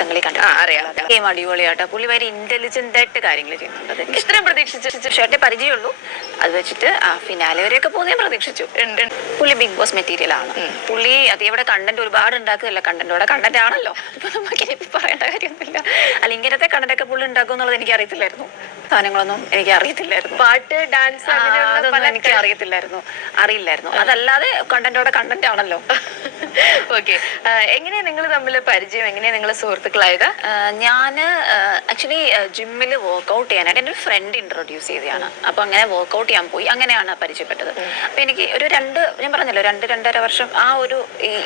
ദിവസങ്ങളിൽ കണ്ടു. അറിയാം. ഗെയിം അടിപൊളിയാട്ടോ. പുള്ളി ഭയങ്കര ഇന്റലിജന്റ് ആയിട്ട് കാര്യങ്ങൾ ചെയ്യുന്നുണ്ട്. ഇത്രയും പ്രതീക്ഷിച്ചു ഷർട്ടെ പരിചയമുള്ളൂ. അത് വെച്ചിട്ട് ആ ഫിനാലെ വരെയൊക്കെ പോകുന്ന ഞാൻ പ്രതീക്ഷിച്ചു. പുള്ളി ബിഗ് ബോസ് മെറ്റീരിയൽ ആണ്. പുള്ളി അത് ഇവിടെ കണ്ടന്റ് ഒരുപാട് ഉണ്ടാക്കുകയല്ല. കണ്ടന്റോടെ കണ്ടന്റ് ആണല്ലോ. അപ്പൊ നമുക്ക് പറയേണ്ട കാര്യമൊന്നുമില്ല. അല്ല ഇങ്ങനത്തെ കണ്ടന്റ് ഒക്കെ പുള്ളി ഉണ്ടാക്കും എന്നുള്ളത് എനിക്ക് അറിയത്തില്ലായിരുന്നു. സാധനങ്ങളൊന്നും എനിക്ക് അറിയത്തില്ലായിരുന്നു. പാട്ട് ഡാൻസ് അതൊന്നും എനിക്ക് അറിയത്തില്ലായിരുന്നു. അറിയില്ലായിരുന്നു. അതല്ലാതെ കണ്ടന്റോടെ കണ്ടന്റ് ആണല്ലോ. ഓക്കെ എങ്ങനെയാ നിങ്ങൾ തമ്മിൽ പരിചയം? എങ്ങനെയാ നിങ്ങൾ സുഹൃത്തുക്കളായത്? ഞാൻ ആക്ച്വലി ജിമ്മിൽ വർക്ക്ഔട്ട് ചെയ്യാനായിട്ട് എന്റെ ഒരു ഫ്രണ്ട് ഇൻട്രൊഡ്യൂസ് ചെയ്തതാണ് അപ്പോൾ അങ്ങനെ വർക്ക്ഔട്ട് ചെയ്യാൻ പോയി. അങ്ങനെയാണ് പരിചയപ്പെട്ടത്. അപ്പോൾ എനിക്ക് ഒരു രണ്ട് ഞാൻ പറഞ്ഞല്ലോ രണ്ട് രണ്ടര വർഷം ആ ഒരു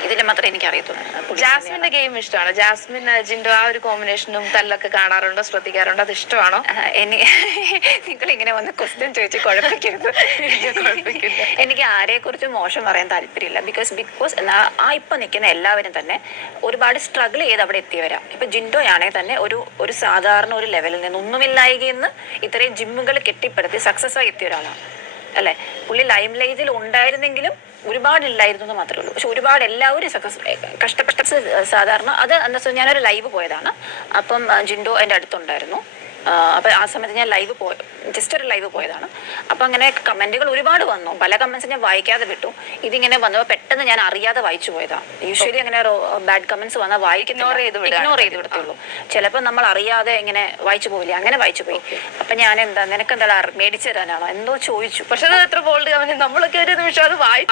ഇതിൽ മാത്രമേ എനിക്ക് അറിയത്തുള്ളൂ ജാസ്മിന്റെ ജാസ്മിന്റെ ഗെയിം ഇഷ്ടമാണ്. ജാസ്മിൻ ജിൻഡോ ആ ഒരു കോമ്പിനേഷനും തല്ലൊക്കെ കാണാറുണ്ടോ? ശ്രദ്ധിക്കാറുണ്ടോ? അത് ഇഷ്ടമാണോ? എനിക്ക് എനി നിങ്ങൾ ഇങ്ങനെ വന്ന് ക്വസ്റ്റ്യൻ ചോദിച്ച് കുഴപ്പിക്കരുത്. കുഴപ്പിക്കില്ല. എനിക്ക് ആരെ കുറിച്ച് മോശം പറയാൻ താല്പര്യമില്ല. ബിക്കോസ് ബിഗ് ബോസ് ആ ഇപ്പൊ നിൽക്കുന്ന എല്ലാവരും തന്നെ ഒരുപാട് സ്ട്രഗിൾ ചെയ്ത് അവിടെ എത്തിയവരാ. ഇപ്പൊ ജിൻഡോ ആണെങ്കിൽ തന്നെ ഒരു ഒരു സാധാരണ ഒരു ലെവലിൽ നിന്ന് ഒന്നുമില്ലായികയെന്ന് ഇത്രയും ജിമ്മുകൾ കെട്ടിപ്പടുത്തി സക്സസ് ആയി എത്തിയ ഒരാളാണ്. അല്ലെ? പുള്ളി ലൈം ലൈജിൽ ഉണ്ടായിരുന്നെങ്കിലും ഒരുപാട് ഇല്ലായിരുന്നു എന്ന് മാത്രമേ ഉള്ളൂ. പക്ഷെ ഒരുപാട് എല്ലാവരും സക്സസ് കഷ്ടപ്പെട്ട സാധാരണ അത് എന്താ ഞാനൊരു ലൈവ് പോയതാണ്. അപ്പം ജിൻഡോ എന്റെ അടുത്തുണ്ടായിരുന്നു. അപ്പോൾ ആ സമയത്ത് ഞാൻ ലൈവ് പോയ ജസ്റ്റ് ഒരു ലൈവ് പോയതാണ്. അപ്പോൾ അങ്ങനെ കമന്റുകൾ ഒരുപാട് വന്നു. പല കമൻസ് ഞാൻ വായിക്കാതെ വിട്ടു. ഇതിങ്ങനെ വന്നപ്പോൾ പെട്ടെന്ന് ഞാൻ അറിയാതെ വായിച്ചു പോയതാണ് യൂഷ്വലി അങ്ങനെ ബാഡ് കമന്റ്സ് വന്നാൽ വായിക്കുന്ന Ignore ചെയ്ത് ഇഗ്നോർ ചെയ്ത് വിടത്തുള്ളൂ. ചിലപ്പോൾ നമ്മൾ അറിയാതെ ഇങ്ങനെ വായിച്ചു പോവില്ല. അങ്ങനെ വായിച്ചു പോയി. അപ്പം ഞാൻ എന്താ നിനക്ക് എന്താ മേടിച്ചു തരാനാണോ? എന്തോ ചോദിച്ചു. പക്ഷെ അത് എത്ര ബോൾഡ് നമ്മളൊക്കെ ഒരു നിമിഷം അത് വായി.